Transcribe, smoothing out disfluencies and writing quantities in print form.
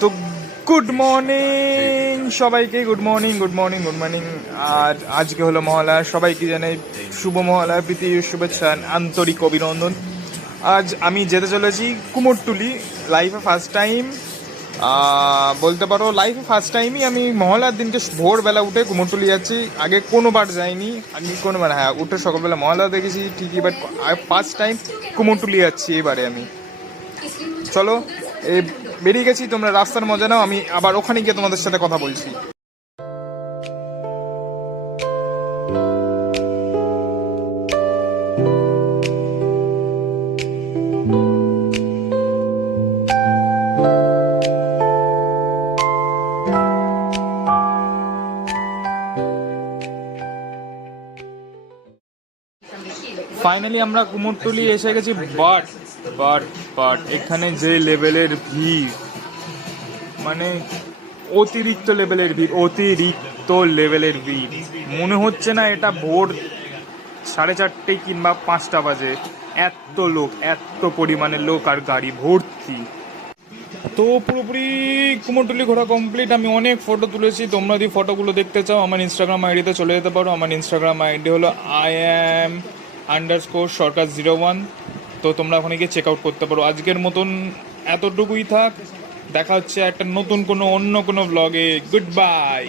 তো good morning সবাইকে, good morning good morning good morning. আর আজকে হলো মহালয়া, সবাইকে জানাই শুভ মহালয়া, প্রীতি শুভেচ্ছা, আন্তরিক অভিনন্দন। আজ আমি যেতে চলেছি কুমোরটুলি, লাইফে ফার্স্ট টাইম বলতে পারো, লাইফে ফার্স্ট টাইমই আমি মহালয়ার দিনকে ভোরবেলা উঠে কুমোরটুলি যাচ্ছি। আগে কোনোবার যাইনি, আগে কোনোবার, হ্যাঁ উঠে সকালবেলা মহালয়া দেখেছি ঠিকই, বাট ফার্স্ট টাইম কুমোরটুলি যাচ্ছি এবারে আমি। চলো এই বেরিয়ে গেছি, তোমরা রাস্তার মজা নাও, আমি আবার ওখানে গিয়ে তোমাদের সাথে কথা বলছি। ফাইনালি আমরা কুমোরটুলি এসে গেছি, বাট বাট বাট এখানে যে লেভেলের ভিড়, মানে অতিরিক্ত লেভেলের ভিড়, অতিরিক্ত লেভেলের ভিড়। মনে হচ্ছে না এটা ভোর 4:30 কিংবা 5টা বাজে, এত লোক, এত পরিমাণের লোক আর গাড়ি ভর্তি। তো পুরোপুরি কুমোরটুলি ঘোরা কমপ্লিট। আমি অনেক ফটো তুলেছি, তোমরা যদি ফটোগুলো দেখতে চাও আমার ইনস্টাগ্রাম আইডিতে চলে যেতে পারো। আমার ইনস্টাগ্রাম আইডি হলো IAM_সরকার01। তো তোমরা ওখানে গিয়ে চেক আউট করতে পারো। আজকের মতন এতটুকুই থাক, দেখা হচ্ছে একটা নতুন কোনো অন্য কোনো ব্লগে। Good bye.